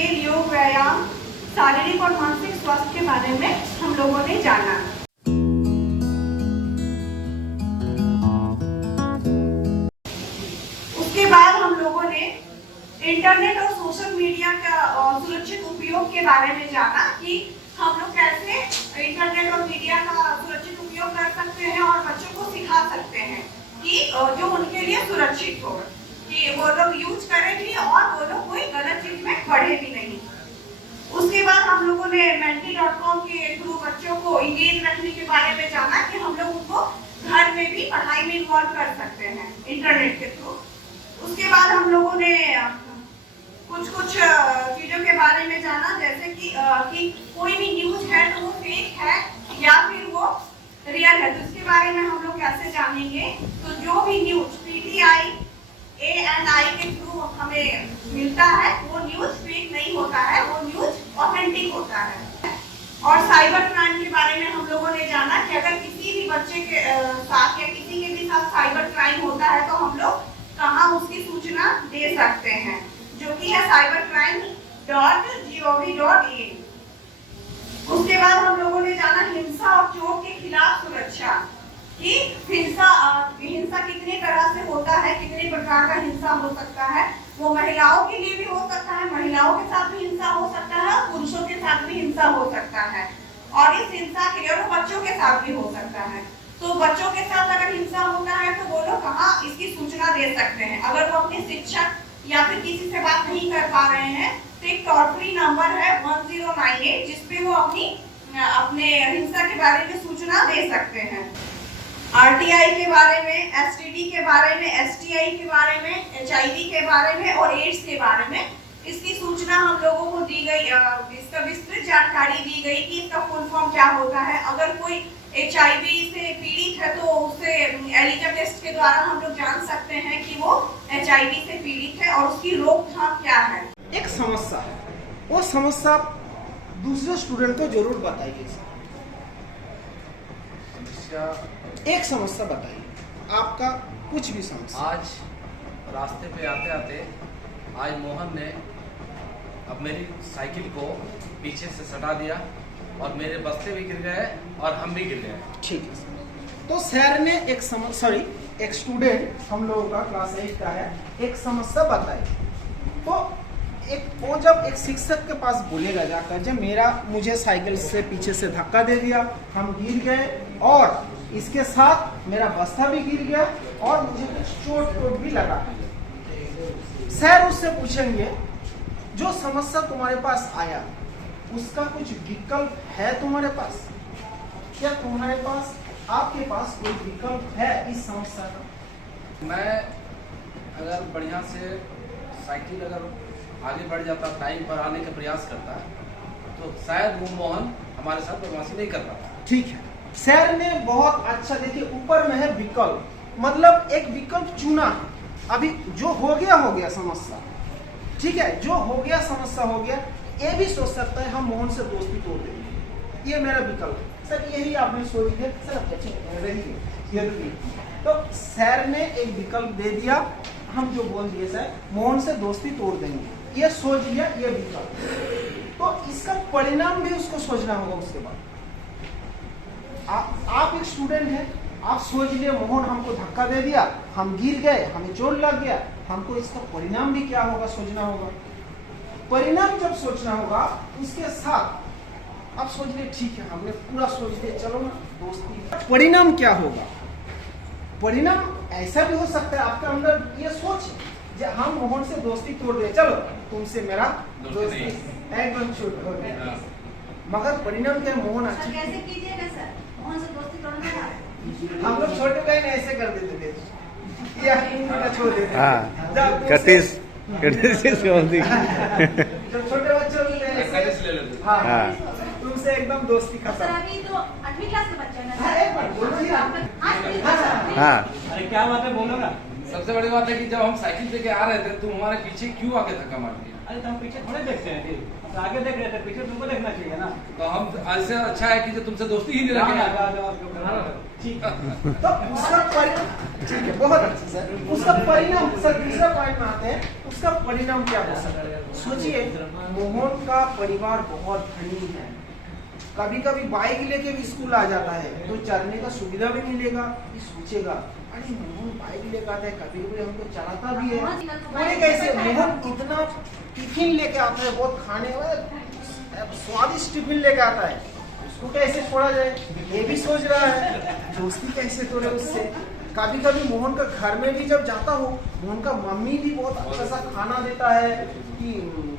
खेल, योग, व्यायाम, शारीरिक और मानसिक स्वास्थ्य के बारे में हम लोगों ने जाना। उसके बाद हम लोगों ने इंटरनेट और सोशल मीडिया का सुरक्षित उपयोग के बारे में जाना कि हम लोग कैसे इंटरनेट और मीडिया का सुरक्षित उपयोग कर सकते हैं और बच्चों को सिखा सकते हैं कि जो उनके लिए सुरक्षित हो, कि वो लोग यूज करें भी और वो लोग कोई गलत चीज में पढ़े भी नहीं। उसके बाद हम लोगों ने menti.com के थ्रू बच्चों को इंगेज रखने के बारे में जाना कि हम लोग उनको घर में भी पढ़ाई में इन्वॉल्व कर सकते हैं इंटरनेट के थ्रू। उसके बाद हम लोगों ने कुछ चीजों के बारे में जाना, जैसे कि कोई भी न्यूज है तो वो फेक है या फिर वो रियल है, तो इसके बारे में हम लोग कैसे जानेंगे। तो जो भी न्यूज PTI ANI के थ्रू हमें मिलता है वो न्यूज फेक नहीं होता है, वो न्यूज ऑथेंटिक होता है। और साइबर क्राइम के बारे में हम लोगों ने जाना कि अगर किसी भी बच्चे के साथ या किसी के भी साथ साइबर क्राइम होता है तो हम लोग कहाँ उसकी सूचना दे सकते हैं, जो कि है cybercrime.gov.in। उसके बाद हम लोगों ने जाना हिंसा और चोट के खिलाफ सुरक्षा, कि हिंसा कितने तरह से होता है, कितने प्रकार का हिंसा हो सकता है। वो महिलाओं के लिए भी हो सकता है, महिलाओं के साथ भी हिंसा हो सकता है और पुरुषों के साथ भी हिंसा हो सकता है। और इस हिंसा के लिए वो बच्चों के साथ भी हो सकता है। तो बच्चों के साथ अगर हिंसा होता है तो वो लोग कहाँ इसकी सूचना दे सकते हैं। अगर वो अपने शिक्षक या फिर किसी से बात नहीं कर पा रहे हैं तो एक टोल फ्री नंबर है 1098 जिसपे वो अपने हिंसा के बारे में सूचना दे सकते हैं। RTI के बारे में, STD के बारे में, STI के बारे में, HIV के बारे में और AIDS के बारे में इसकी सूचना हम लोगों को दी गई। इसका विस्तृत जानकारी दी गई कि इसका फुल फॉर्म क्या होता है। अगर कोई HIV से पीड़ित है तो उससे एलिजा टेस्ट के द्वारा हम लोग जान सकते हैं कि वो HIV से पीड़ित है और उसकी रोकथाम क्या है। एक समस्या है, वो समस्या दूसरे स्टूडेंट को जरूर बताइए। एक समस्या बताइए, आपका कुछ भी समस्या। आज रास्ते पे आते आते आज मोहन ने अब मेरी साइकिल को पीछे से सटा दिया और मेरे बस्ते भी गिर गए और हम भी गिर गए। ठीक है, तो सर ने एक स्टूडेंट हम लोगों का क्लास 8 का है, एक समस्या बताई। तो वो जब एक शिक्षक के पास बोलेगा जाकर, जब मुझे साइकिल से पीछे से धक्का दे दिया, हम गिर गए और इसके साथ मेरा बस्ता भी गिर गया और मुझे चोट भी लगा। सर उससे पूछेंगे जो समस्या तुम्हारे पास आया उसका कुछ विकल्प है तुम्हारे पास? क्या तुम्हारे पास, आपके पास कोई विकल्प है इस समस्या का? मैं अगर बढ़िया से साइकिल अगर आगे बढ़ जाता, टाइम पर आने का प्रयास करता, तो शायद वो मोहन हमारे साथ बदमाशी नहीं कर पाता। ठीक है, सर ने बहुत अच्छा, देखिए ऊपर में है विकल्प, मतलब एक विकल्प चुना है। अभी जो हो गया समस्या, ठीक है, जो हो गया समस्या हो गया। ये भी सोच सकता है हम मोहन से दोस्ती तोड़ देंगे, ये मेरा विकल्प है। सर यही आपने सोच लिया, सर रही। तो सर ने एक विकल्प दे दिया, हम जो बोल दिए सर मोहन से दोस्ती तोड़ देंगे, ये सोच लिया, ये विकल्प। तो इसका परिणाम भी उसको सोचना होगा। उसके बाद आप एक स्टूडेंट हैं, आप सोच लिए मोहन हमको धक्का दे दिया, हम गिर गए, हमें चोट लग गया, हमको इसका परिणाम भी क्या होगा सोचना होगा। परिणाम जब सोचना होगा उसके साथ आप सोच लिए, ठीक है हमने पूरा सोच लिया, चलो ना दोस्ती। परिणाम क्या होगा? परिणाम ऐसा भी हो सकता है आपके अंदर ये सोच जब हम मोहन से दोस्ती तोड़ दे, चलो तुमसे मेरा दोस्ती एकदम छूट हो गया, मगर परिणाम क्या? मोहन अच्छा कैसे कीजिएगा सर, मोहन से दोस्ती तोड़ने का? हम लोग छोटे बहन ऐसे कर देते थे या छोड़ देते जब छोटे बच्चों तुमसे एकदम दोस्ती खत्म। अभी तो 8वीं क्लास के बच्चे हैं। हाँ, एक बार बोलो ही आप। हाँ अरे क्या बात है, बोलो ना। सबसे बड़ी बात है कि जब हम साइकिल लेके आ रहे थे तो हमारे पीछे क्यों आके धक्का मार दिया? अरे तो हम पीछे थोड़े देखते हैं जी, तो आगे देख रहे थे, पीछे तुमको देखना चाहिए ना। तो हम ऐसे अच्छा है कि जो तुमसे दोस्ती ही नहीं हाँ, रखेंगे। हाँ, जो आपके ऊपर है। ठीक है, तो उसका परिणाम ठीक है, बहुत अच्छा सर। उसका परिणाम सर, दूसरा पॉइंट में आते हैं, उसका परिणाम क्या हो सकता है? सोचिए, मोहन का परिवार बहुत धनी है, कभी कभी बाइक लेके भी स्कूल आ जाता है तो चलने का सुविधा भी मिलेगा। ये सोचेगा अरे मोहन बाइक लेकर आता है, कभी कभी हमको चलाता भी है, पूरे कैसे मोहन इतना टिफिन लेके आता है, बहुत खाने वाला स्वादिष्ट टिफिन लेके आता है, उसको कैसे छोड़ा जाए ये भी सोच रहा है, दोस्ती कैसे तोड़े उससे। कभी कभी मोहन का घर में भी जब जाता हो, मोहन का मम्मी भी बहुत अच्छा सा खाना देता है, कि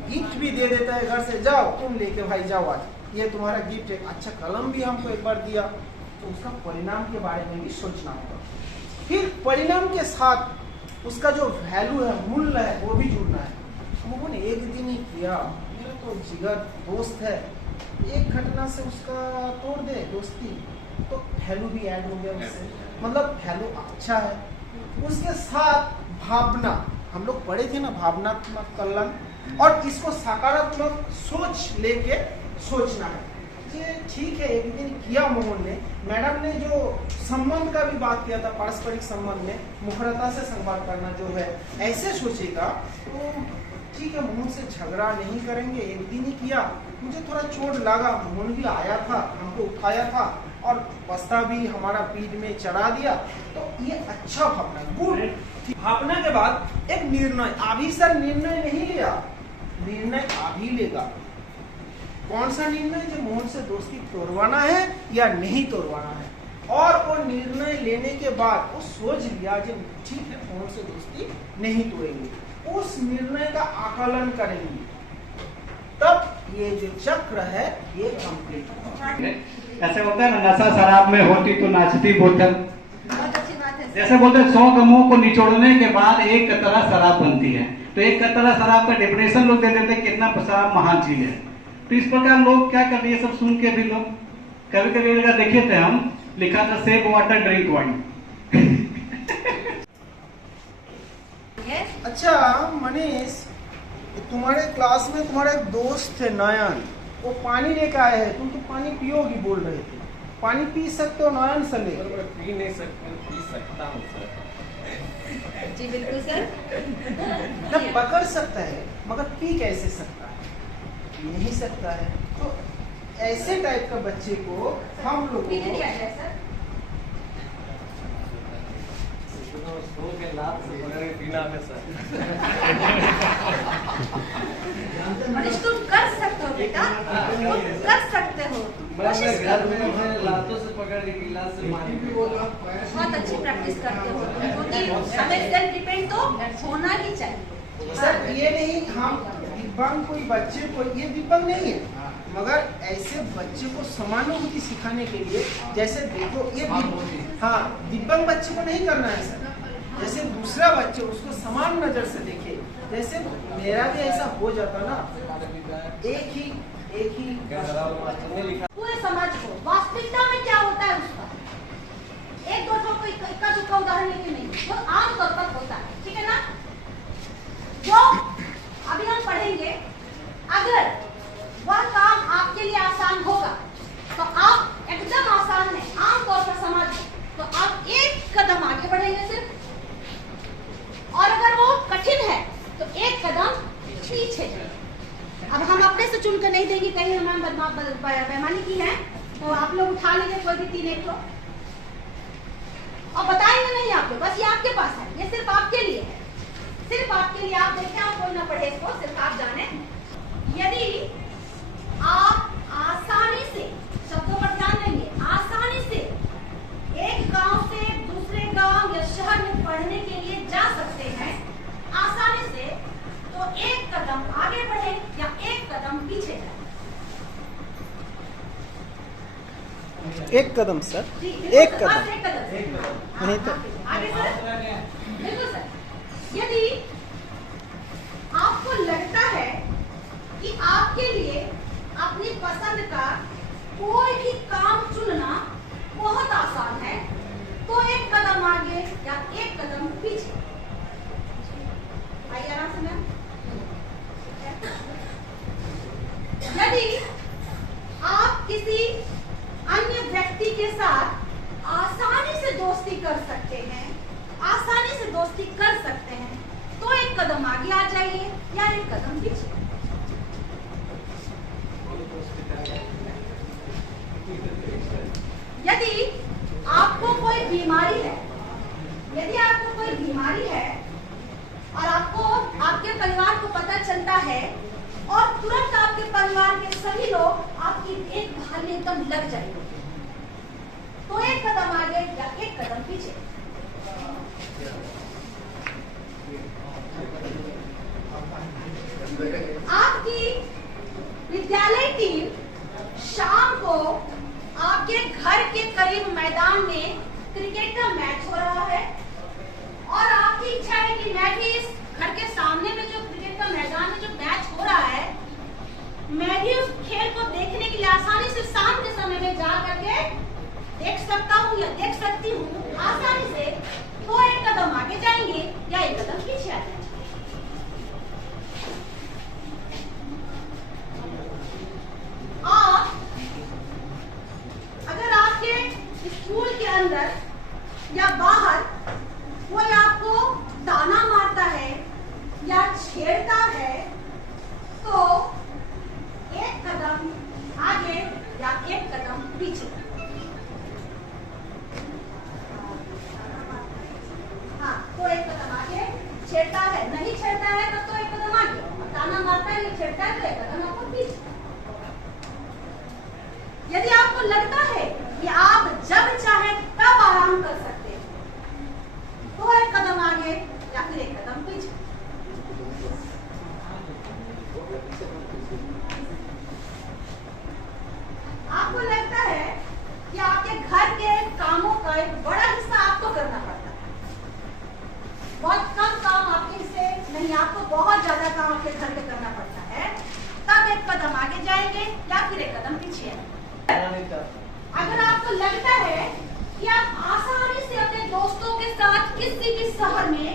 गिफ्ट भी दे देता है घर से, जाओ तुम लेके भाई जाओ, आज ये तुम्हारा गिफ्ट है, अच्छा कलम भी हमको एक बार दिया। तो उसका परिणाम के बारे में भी सोचना होगा। फिर परिणाम के साथ उसका जो वैल्यू है, मूल्य है, वो भी जुड़ना है। मोहन एक दिन ही किया, मेरा तो जिगर दोस्त है, एक घटना से उसका तोड़ दे दोस्ती, तो वैल्यू भी ऐड हो गया उससे, मतलब वैल्यू अच्छा है। उसके साथ भावना, हम लोग पढ़े थे ना भावनात्मक कल्याण, और इसको सकारात्मक सोच लेके सोचना है। ये ठीक है, एक दिन किया मोहन ने, मैडम ने जो संबंध का भी बात किया था, पारस्परिक संबंध में मुखरता से संवाद करना जो है, ऐसे सोचेगा तो ठीक है, मोहन से झगड़ा नहीं करेंगे। एक दिन ही किया, मुझे थोड़ा चोट लगा, मोहन भी आया था, हमको उठाया था और बस्ता भी हमारा पीठ में चढ़ा दिया, तो ये अच्छा भावना, गुड भावना के बाद एक निर्णय। अभी सर निर्णय नहीं लिया, निर्णय अभी लेगा। कौन सा निर्णय? जो मोहन से दोस्ती तोड़वाना है या नहीं तोड़वाना है, और वो निर्णय लेने के बाद वो सोच लिया जो ठीक है मोहन से दोस्ती नहीं तोड़ेंगे, उस निर्णय का आकलन करेंगे, तब ये जो चक्र है ये कंप्लीट होगा। ऐसे होता है ना, नशा शराब में होती तो नाचती बोतल। बहुत अच्छी बात है। जैसे बोलते हैं 100 गमों को निचोड़ने के बाद एक कतरा शराब बनती है, तो एक कतरा शराब का डेफिनेशन लोग दे देते हैं कितना शराब महान चीज है। तो इस प्रकार लोग क्या कर रहे हैं, सब सुन के भी लोग कभी कभी देखे थे हम, लिखा था सेव वाटर ड्रिंक वाइन। अच्छा मनीष, तुम्हारे क्लास में तुम्हारा एक दोस्त है नयन, वो पानी लेके आए हैं, तुम तो पानी पियोगी बोल रहे थे, पानी पी सकते हो नयन से ले? पी नहीं सकते, पी सकता हूँ सर। जी बिल्कुल सर। ना पकड़ सकता है मगर पी कैसे सकता है? पी नहीं सकता है। तो ऐसे टाइप का बच्चे को हम लोग पीने क्या है सर? मनीष तुम कर सकते हो बेटा, तुम कर सकते हो, कोशिश करो। लातों से पकड़ के गिलास से पानी पी बोला। बहुत अच्छी प्रैक्टिस करते हो, क्योंकि हमें सेल्फ डिपेंड तो होना ही चाहिए। सर ये नहीं, हम दिव्यांग कोई बच्चे को, ये दिव्यांग नहीं है, मगर ऐसे बच्चे को समानुभूति सिखाने के लिए, जैसे देखो ये हाँ दिव्यांग बच्चे को नहीं करना है सर, जैसे दूसरा बच्चे उसको समान नजर से देखे, जैसे मेरा भी ऐसा हो जाता ना, एक ही पूरे समाज को वास्तविकता में क्या होता है उसका एक दो को इक्का दुक्का उदाहरण लेके नहीं, वो आम तौर पर होता है, ठीक है ना? जो अभी हम पढ़ेंगे, अगर वह काम आपके लिए आसान होगा तो आप एकदम आसान है, आम तौर पर समाज में, तो आप एक कदम आगे बढ़ेंगे सिर्फ, और अगर वो कठिन है तो एक कदम पीछे जाएंगे। अब हम अपने से चुन कर नहीं देंगे, कहीं हमारे बेईमानी की है तो आप लोग उठा लीजिए कोई भी 3 एक, और बताएंगे नहीं आप लोग, बस ये आपके पास है, ये सिर्फ आपके लिए है, सिर्फ आपके लिए। आप देखें, आप कोई ना पढ़े इसको, सिर्फ आप जाने। यदि आप आसानी से, शब्दों पर ध्यान देंगे, आसानी से एक गांव से दूसरे गांव या शहर में पढ़ने के लिए जा सकते हैं आसानी से, तो एक कदम आगे बढ़े या एक कदम पीछे जाए। एक कदम सर, जी, एक बिल्कुल सर, कदम बस एक कदम नहीं तो आगे सर, बिल्कुल सर। यदि आपको लगता है कि आपके लिए अपनी पसंद का कोई भी काम चुनना बहुत आसान है, तो एक कदम आगे या एक कदम पीछे। कदम आगे आ जाइए या एक कदम पीछे। यदि आपको कोई बीमारी है, यदि आपको कोई बीमारी है और आपको आपके परिवार को पता चलता है और तुरंत आपके परिवार के सभी लोग आपकी देखभाल में एकदम लग जाएंगे, तो एक कदम आगे या एक कदम पीछे। आपकी विद्यालय टीम शाम को आपके घर के करीब मैदान में क्रिकेट का मैच हो रहा है और आपकी इच्छा है कि मैं भी इस घर के सामने में जो क्रिकेट का मैदान में जो मैच हो रहा है, मैं भी उस खेल को देखने के लिए आसानी से शाम के समय में जा करके देख सकता हूँ या देख सकती हूँ आसानी से, तो एक कदम आगे जाएंगे या एक कदम पीछे आ जाएंगे। आप अगर आपके स्कूल के अंदर या बाहर कोई आपको ताना मारता है या छेड़ता है, तो एक कदम आगे या एक कदम पीछे। हाँ, तो एक कदम आगे। छेड़ता है, नहीं छेड़ता है तब तो एक कदम आगे, ताना मारता है या छेड़ता है तो एक कदम आपको पीछे। यदि आपको लगता है कि आप जब चाहे तब आराम कर सकते हैं, तो एक कदम आगे या फिर एक कदम पीछे। आपको लगता है कि आपके घर के कामों का एक बड़ा हिस्सा आपको करना पड़ता है, बहुत कम काम आपके से नहीं, आपको बहुत ज्यादा काम आपके घर के करना पड़ता है, तब एक कदम आगे जाएंगे या फिर एक कदम पीछे आएंगे। अगर आपको लगता है कि आप आसानी से अपने दोस्तों के साथ किसी भी शहर में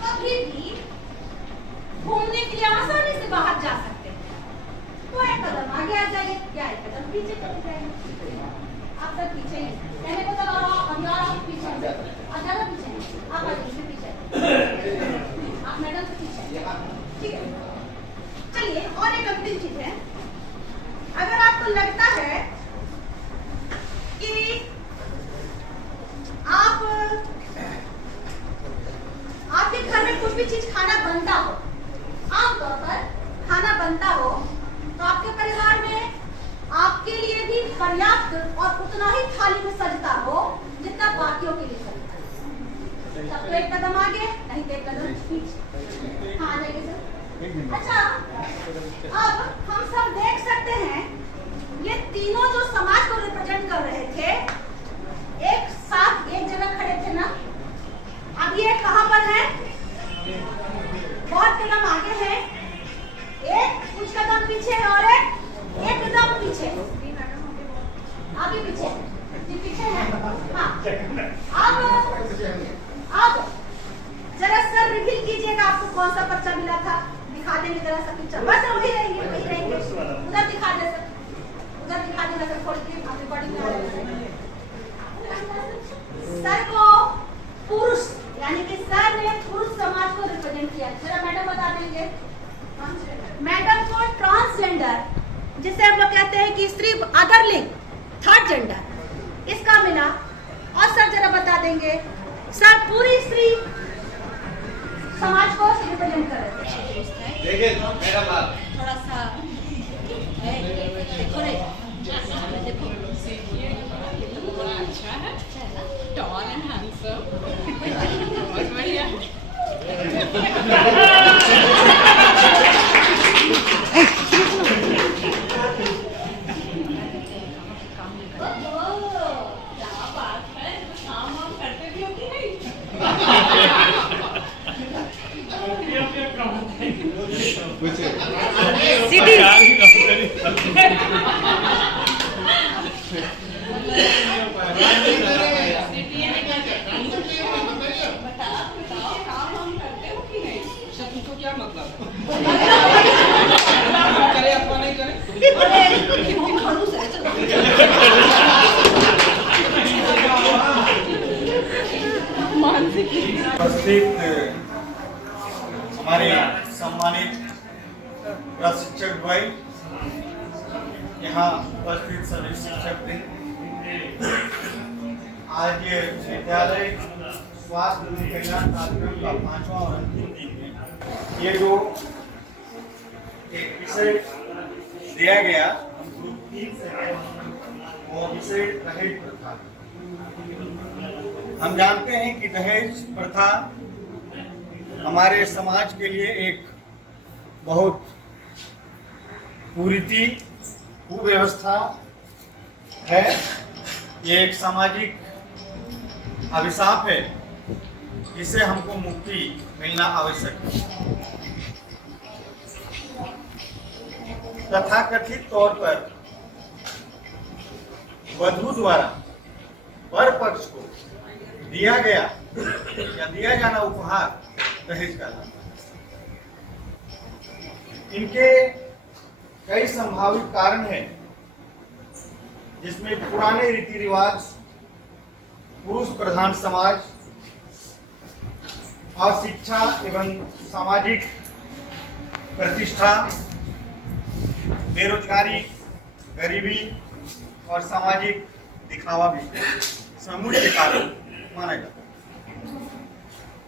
कभी भी घूमने के लिए आसानी से बाहर जा सकते हैं, तो एक कदम आगे आ जाइए या एक कदम पीछे चले जाइए। आप सब पीछे ही कहने को तो आप पीछे आप ज्यादा पीछे आप पीछे आप मैडम से पीछे, ठीक है। चलिए और एक अंतिम चीज है, अगर आपको लगता है कि आपके घर में कुछ भी चीज खाना बनता हो, आमतौर पर खाना बनता हो, तो आपके परिवार में आपके लिए भी पर्याप्त और उतना ही थाली में सजता हो जितना बाकियों के लिए सजता है, तब तो एक कदम आगे नहीं तो एक कदम पीछे। हाँ, आ जाइए सर। अच्छा, अब हम सब देख सकते हैं ये तीनों जो समाज को रिप्रेजेंट कर रहे थे, एक साथ एक जगह खड़े थे ना। अब ये कहां पर है? बहुत कदम आगे है, एक कुछ कदम पीछे और एक कदम पीछे। अभी पीछे जी, पीछे है। हाँ, अब जरा सर रिवील कीजिएगा आपको कौन सा पर्चा मिला था, दिखा देंगे जरा सा पिक्चर, बस वही रहेंगे उधर दिखा दे सर, उधर दिखा देना सर, खोल के आप रिकॉर्डिंग में आ जाएगा। सर को पुरुष यानी कि सर ने पुरुष समाज को रिप्रेजेंट किया, जरा मैडम बता देंगे। मैडम को ट्रांसजेंडर, जिसे हम लोग कहते हैं कि स्त्री अदर लिंग, थर्ड जेंडर, इसका मिला। और सर जरा बता देंगे, सर पूरी स्त्री समाज को रिप्रेजेंट कर रहे थे। देखिए मैडम, थोड़ा सा देखो रे, देखो अच्छा है, टॉल एंड हैंडसम, बहुत बढ़िया। क्या बात है, काम वाम करते भी हो कि नहीं? क्या मतलब करे अथवा नहीं करे? मानसिक उपस्थित हमारे सम्मानित प्रशिक्षक भाई, यहाँ उपस्थित सभी शिक्षक वृंद, आज विद्यालय स्वास्थ्य एवं कल्याण कार्यक्रम का 5वां और अंतिम दिन है। ये जो एक विषय दिया गया ग्रुप 3 से है, वो विषय दहेज प्रथा। हम जानते हैं कि दहेज प्रथा हमारे समाज के लिए एक बहुत कुरीति, कुव्यवस्था है। ये एक सामाजिक अभिशाप है जिससे हमको मुक्ति मिलना आवश्यक है। तथाकथित तौर पर वधू द्वारा वर पक्ष को दिया गया या दिया जाना उपहार दहेज कहलाता है। इनके कई संभावित कारण हैं, जिसमें पुराने रीति रिवाज, पुरुष प्रधान समाज, अशिक्षा एवं सामाजिक प्रतिष्ठा, बेरोजगारी, गरीबी और सामाजिक दिखावा भी समूह कारण माना जाता है।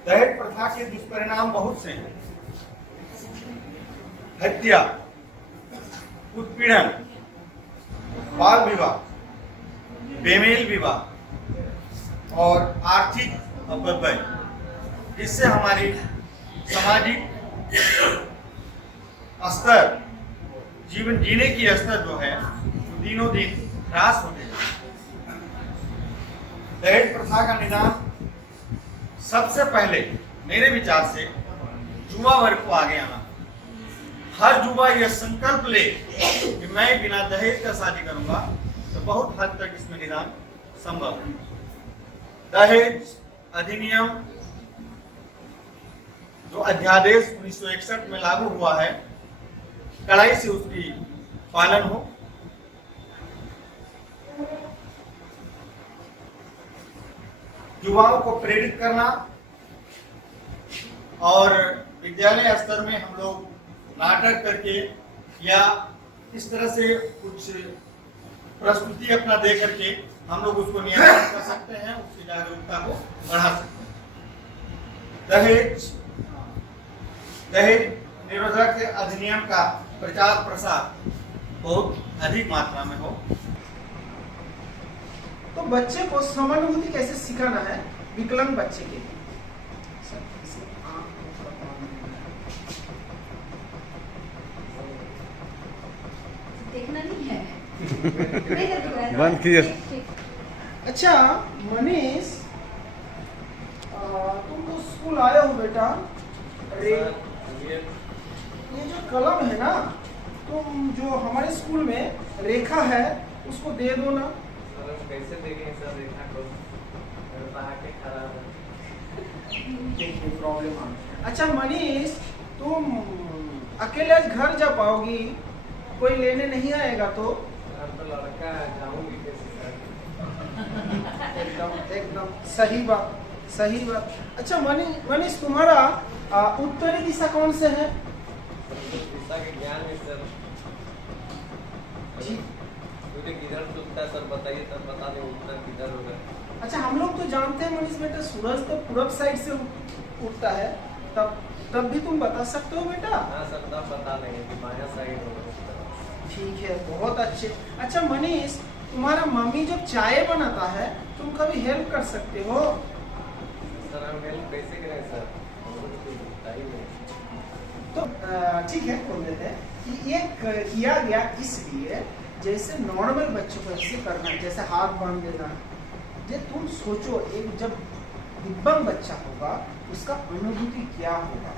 दहेज प्रथा के दुष्परिणाम बहुत से हैं। हत्या, उत्पीड़न, बाल विवाह, बेमेल विवाह और आर्थिक अपव्यय, इससे हमारी सामाजिक स्तर, जीवन जीने की स्तर जो है दिनों दिन ह्रास होते हैं। दहेज प्रथा का निदान सबसे पहले मेरे विचार से युवा वर्ग को आगे आना। हर युवा यह संकल्प ले कि मैं बिना दहेज का शादी करूंगा, तो बहुत हद तक इसमें निदान संभव है। दहेज अधिनियम जो अध्यादेश 1961 में लागू हुआ है, कड़ाई से उसकी पालन हो। युवाओं को प्रेरित करना और विद्यालय स्तर में हम लोग नाटक करके या इस तरह से कुछ प्रस्तुति अपना दे करके हम लोग उसको नियंत्रित कर सकते हैं, उसकी जागरूकता को बढ़ा सकते हैं। दहेज निरोधक अधिनियम का प्रचार प्रसार बहुत अधिक मात्रा में हो। तो बच्चे को समानुभूति कैसे सिखाना है विकलांग बच्चे के लिए? देखना नहीं है। बंद कीजिए। अच्छा मनीष, तुम तो स्कूल आए हो बेटा। ये जो कलम है ना, तुम जो हमारे स्कूल में रेखा है उसको दे दो ना। कैसे देंगे सर रेखा को? खराब है प्रॉब्लम आ। अच्छा मनीष, तुम अकेले आज घर जा पाओगी? कोई लेने नहीं आएगा तो? तो लड़का जाऊंगी कैसे? एकदम सही बात, सही बात। अच्छा मनीष, तुम्हारा उत्तरी दिशा कौन से है? दिशा के ज्ञान में सर जी, किधर डूबता है सर बताइए, तब बता दें उत्तर किधर होगा। अच्छा हम लोग तो जानते हैं मनीष बेटा, सूरज तो पूरब साइड से उठता है, तब भी तुम बता सकते हो बेटा? हाँ सर, तब बता देंगे कि बायां साइड होगा। ठीक है, बहुत अच्छे। अच्छा मनीष, तुम्हारा मम्मी जब चाय बनाता है तुम कभी हेल्प कर सकते हो? सर हम हेल्प कैसे करें सर, तो ठीक है, बोल देते हैं कि ये किया गया इसलिए जैसे नॉर्मल बच्चों को ऐसे करना है, जैसे हाथ बांध देना। जे तुम सोचो, एक जब दिव्यांग बच्चा होगा उसका अनुभूति क्या होगा।